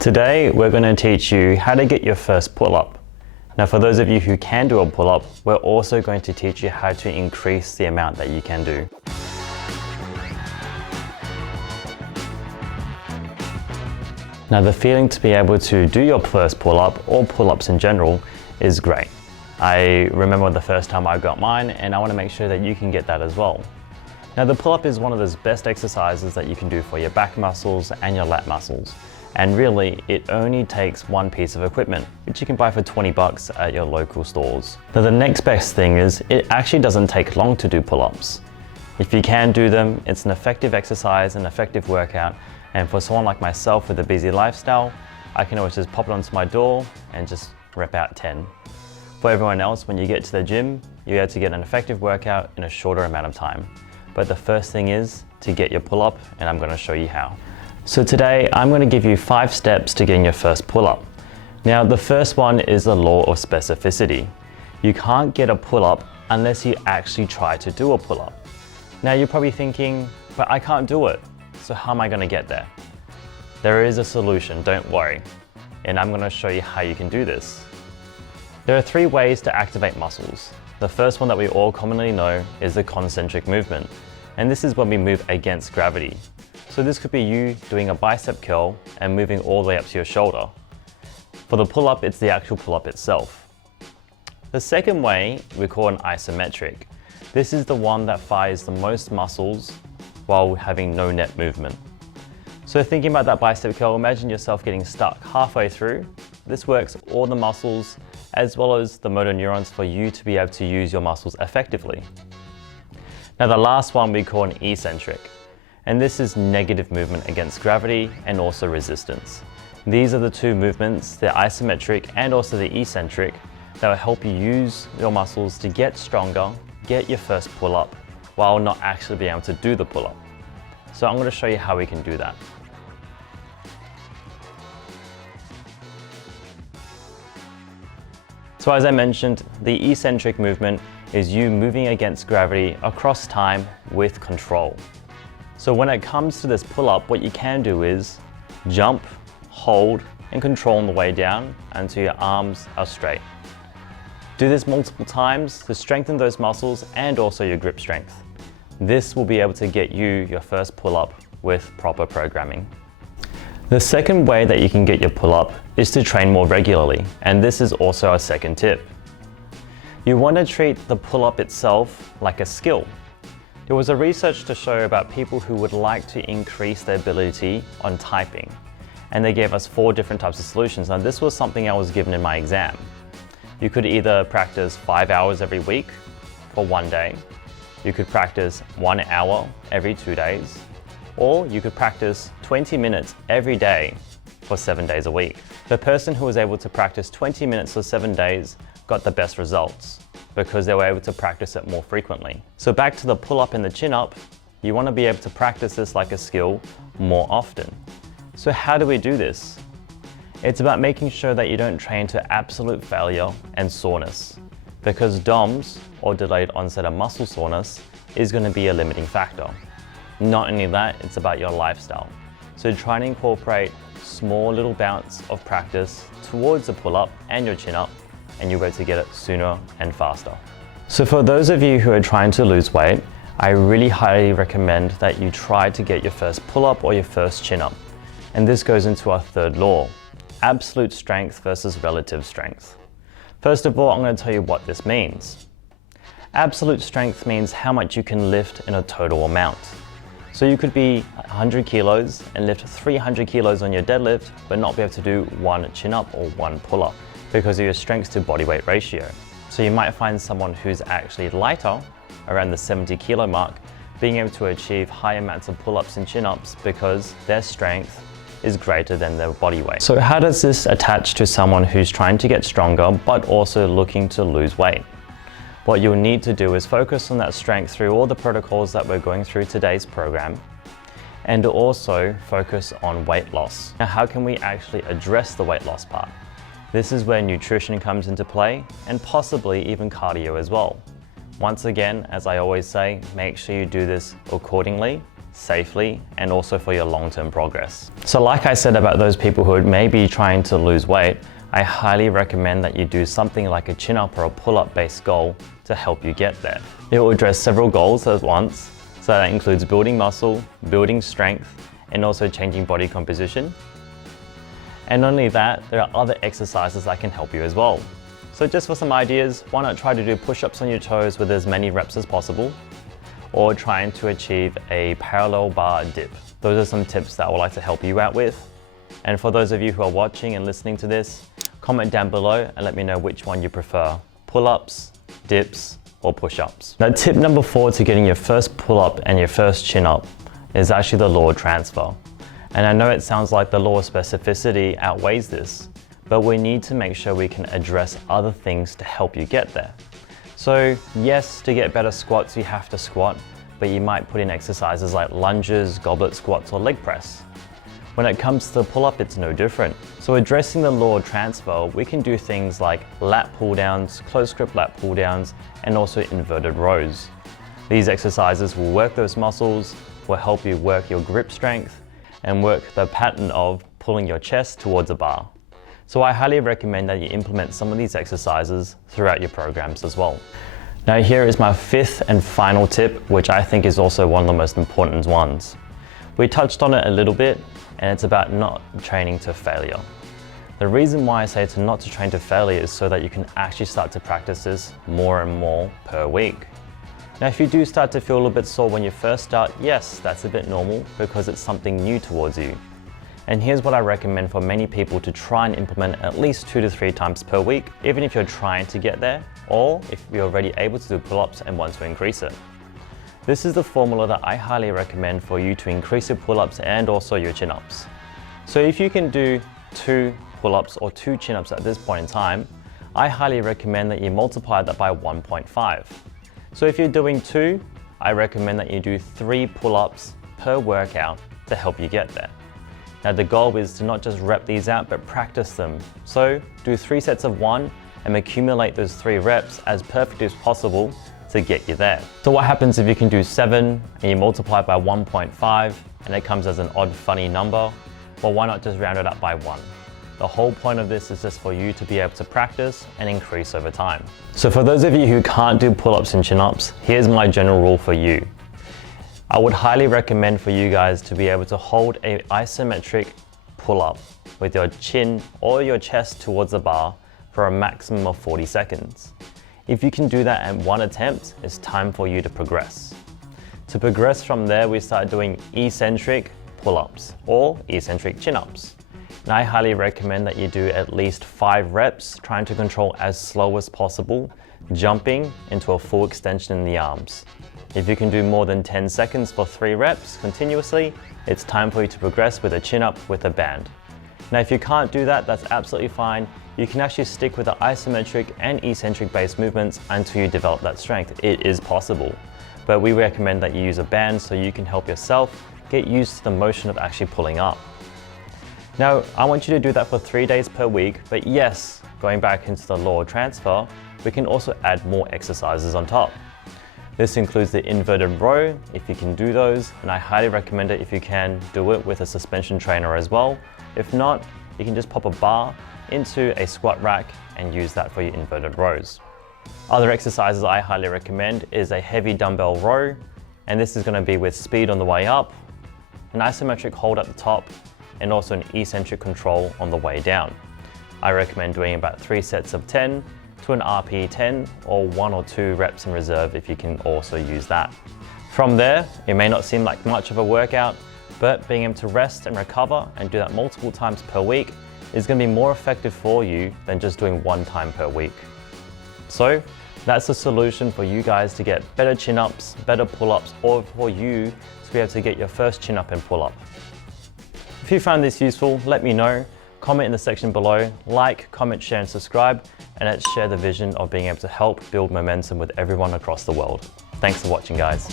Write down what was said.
Today, we're going to teach you how to get your first pull-up. Now, for those of you who can do a pull-up, we're also going to teach you how to increase the amount that you can do. Now, the feeling to be able to do your first pull-up, or pull-ups in general, is great. I remember the first time I got mine, and I want to make sure that you can get that as well. Now, the pull-up is one of those best exercises that you can do for your back muscles and your lat muscles. And really, it only takes one piece of equipment, which you can buy for 20 bucks at your local stores. Now, the next best thing is it actually doesn't take long to do pull-ups. If you can do them, it's an effective exercise, an effective workout. And for someone like myself with a busy lifestyle, I can always just pop it onto my door and just rep out 10. For everyone else, when you get to the gym, you're able to get an effective workout in a shorter amount of time. But the first thing is to get your pull-up, and I'm going to show you how. So today, I'm going to give you 5 steps to getting your first pull-up. Now, the first one is the law of specificity. You can't get a pull-up unless you actually try to do a pull-up. Now, you're probably thinking, but I can't do it. So how am I going to get there? There is a solution, don't worry. And I'm going to show you how you can do this. There are 3 ways to activate muscles. The first one that we all commonly know is the concentric movement. And this is when we move against gravity. So this could be you doing a bicep curl and moving all the way up to your shoulder. For the pull-up, it's the actual pull-up itself. The second way we call an isometric. This is the one that fires the most muscles while having no net movement. So thinking about that bicep curl, imagine yourself getting stuck halfway through. This works all the muscles as well as the motor neurons for you to be able to use your muscles effectively. Now, the last one we call an eccentric. And this is negative movement against gravity and also resistance. These are the 2 movements, the isometric and also the eccentric, that will help you use your muscles to get stronger, get your first pull-up, while not actually being able to do the pull-up. So I'm going to show you how we can do that. So as I mentioned, the eccentric movement is you moving against gravity across time with control. So when it comes to this pull-up, what you can do is jump, hold, and control on the way down until your arms are straight. Do this multiple times to strengthen those muscles and also your grip strength. This will be able to get you your first pull-up with proper programming. The second way that you can get your pull-up is to train more regularly, and this is also our second tip. You want to treat the pull-up itself like a skill. There was a research to show about people who would like to increase their ability on typing, and they gave us 4 different types of solutions. Now, this was something I was given in my exam. You could either practice 5 hours every week for 1 day, you could practice 1 hour every 2 days, or you could practice 20 minutes every day for 7 days a week. The person who was able to practice 20 minutes for 7 days got the best results because they were able to practice it more frequently. So back to the pull-up and the chin-up, you want to be able to practice this like a skill more often. So how do we do this? It's about making sure that you don't train to absolute failure and soreness, because DOMS, or delayed onset of muscle soreness, is going to be a limiting factor. Not only that, it's about your lifestyle. So try and incorporate small little bouts of practice towards the pull-up and your chin-up, and you'll be able to get it sooner and faster. So for those of you who are trying to lose weight, I really highly recommend that you try to get your first pull-up or your first chin-up. And this goes into our third law, absolute strength versus relative strength. First of all, I'm going to tell you what this means. Absolute strength means how much you can lift in a total amount. So you could be 100 kilos and lift 300 kilos on your deadlift, but not be able to do 1 chin-up or 1 pull-up because of your strength to body weight ratio. So you might find someone who's actually lighter, around the 70 kilo mark, being able to achieve high amounts of pull-ups and chin-ups because their strength is greater than their body weight. So how does this attach to someone who's trying to get stronger but also looking to lose weight? What you'll need to do is focus on that strength through all the protocols that we're going through today's program, and also focus on weight loss. Now, how can we actually address the weight loss part? This is where nutrition comes into play, and possibly even cardio as well. Once again, as I always say, make sure you do this accordingly safely, and also for your long-term progress. So like I said about those people who may be trying to lose weight, I highly recommend that you do something like a chin-up or a pull-up based goal to help you get there. It will address several goals at once, so that includes building muscle, building strength, and also changing body composition. And not only that, there are other exercises that can help you as well. So just for some ideas, why not try to do push-ups on your toes with as many reps as possible, or trying to achieve a parallel bar dip. Those are some tips that I would like to help you out with. And for those of you who are watching and listening to this, comment down below and let me know which one you prefer, pull-ups, dips, or push-ups. Now tip number 4 to getting your first pull-up and your first chin-up is actually the law of transfer. And I know it sounds like the law of specificity outweighs this, but we need to make sure we can address other things to help you get there. So yes, to get better squats, you have to squat, but you might put in exercises like lunges, goblet squats, or leg press. When it comes to the pull-up, it's no different. So addressing the law of transfer, we can do things like lat pull downs, close grip lat pull downs, and also inverted rows. These exercises will work those muscles, will help you work your grip strength, and work the pattern of pulling your chest towards a bar. So I highly recommend that you implement some of these exercises throughout your programs as well. Now here is my 5th and final tip, which I think is also one of the most important ones. We touched on it a little bit, and it's about not training to failure. The reason why I say to not to train to failure is so that you can actually start to practice this more and more per week. Now if you do start to feel a little bit sore when you first start, yes, that's a bit normal because it's something new towards you. And here's what I recommend for many people to try and implement at least 2 to 3 times per week, even if you're trying to get there, or if you're already able to do pull-ups and want to increase it. This is the formula that I highly recommend for you to increase your pull-ups and also your chin-ups. So if you can do 2 pull-ups or 2 chin-ups at this point in time, I highly recommend that you multiply that by 1.5. So if you're doing 2, I recommend that you do 3 pull-ups per workout to help you get there. Now the goal is to not just rep these out, but practice them. So do 3 sets of 1 and accumulate those 3 reps as perfect as possible to get you there. So what happens if you can do 7 and you multiply by 1.5 and it comes as an odd funny number? Well, why not just round it up by 1? The whole point of this is just for you to be able to practice and increase over time. So for those of you who can't do pull-ups and chin-ups, here's my general rule for you. I would highly recommend for you guys to be able to hold an isometric pull-up with your chin or your chest towards the bar for a maximum of 40 seconds. If you can do that at 1 attempt, it's time for you to progress. To progress from there, we start doing eccentric pull-ups or eccentric chin-ups. And I highly recommend that you do at least 5 reps, trying to control as slow as possible, jumping into a full extension in the arms. If you can do more than 10 seconds for 3 reps continuously, it's time for you to progress with a chin-up with a band. Now if you can't do that, that's absolutely fine. You can actually stick with the isometric and eccentric based movements until you develop that strength. It is possible. But we recommend that you use a band so you can help yourself get used to the motion of actually pulling up. Now, I want you to do that for 3 days per week, but yes, going back into the law of transfer, we can also add more exercises on top. This includes the inverted row, if you can do those, and I highly recommend it if you can do it with a suspension trainer as well. If not, you can just pop a bar into a squat rack and use that for your inverted rows. Other exercises I highly recommend is a heavy dumbbell row, and this is going to be with speed on the way up, an isometric hold at the top, and also an eccentric control on the way down. I recommend doing about 3 sets of 10 to an RPE 10 or 1 or 2 reps in reserve if you can also use that. From there, it may not seem like much of a workout, but being able to rest and recover and do that multiple times per week is going to be more effective for you than just doing 1 time per week. So that's the solution for you guys to get better chin-ups, better pull-ups, or for you to be able to get your first chin-up and pull-up. If you found this useful, let me know. Comment in the section below, like, comment, share, and subscribe, and let's share the vision of being able to help build momentum with everyone across the world. Thanks for watching, guys.